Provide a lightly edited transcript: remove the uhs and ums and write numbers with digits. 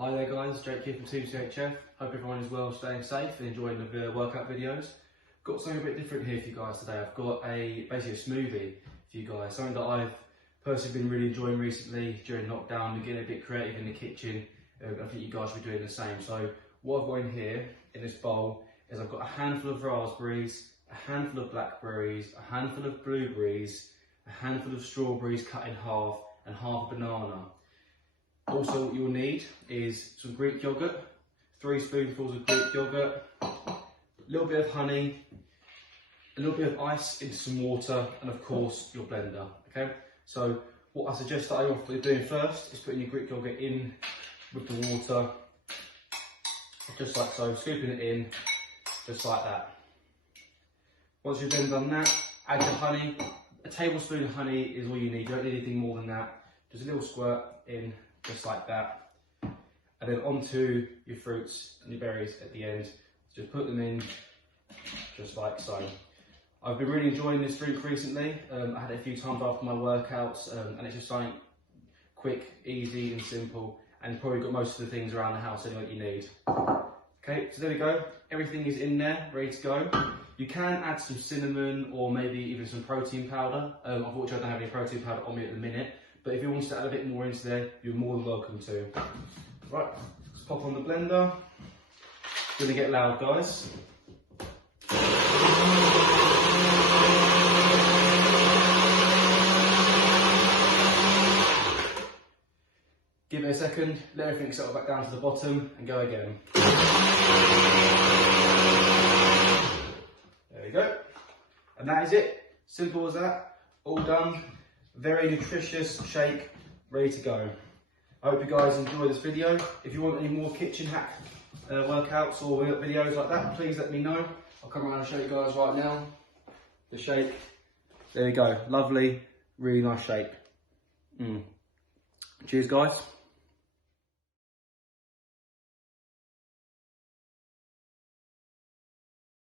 Hi there guys, Jake here from CHF. Hope everyone is well, staying safe and enjoying the workout videos. Got something a bit different here for you guys today. I've got basically a smoothie for you guys, something that I've personally been really enjoying recently during lockdown. We're getting a bit creative in the kitchen. I think you guys will be doing the same. So what I've got in here, in this bowl, is I've got a handful of raspberries, a handful of blackberries, a handful of blueberries, a handful of strawberries cut in half, and half a banana. Also what you'll need is some Greek yogurt, 3 spoonfuls of Greek yogurt, a little bit of honey, a little bit of ice into some water, and of course your blender, okay? So what I suggest starting off with doing first is putting your Greek yogurt in with the water, just like so, scooping it in, just like that. Once you've then done that, add your honey. A tablespoon of honey is all you need, you don't need anything more than that. Just a little squirt in, just like that. And then onto your fruits and your berries at the end. Just put them in, just like so. I've been really enjoying this drink recently. I had it a few times after my workouts, and it's just something quick, easy and simple, and you've probably got most of the things around the house anyway that you need. Okay, so there we go. Everything is in there, ready to go. You can add some cinnamon or maybe even some protein powder. Unfortunately, I don't have any protein powder on me at the minute, but if you want to add a bit more into there, you're more than welcome to. Right, let's pop on the blender. It's gonna get loud, guys. Give it a second, let everything settle back down to the bottom and go again. There we go. And that is it. Simple as that. All done. Very nutritious shake, ready to go. I hope you guys enjoy this video. If you want any more kitchen hack workouts or videos like that, please let me know. I'll come around and show you guys right now. The shake. There we go. Lovely, really nice shake. Cheers guys.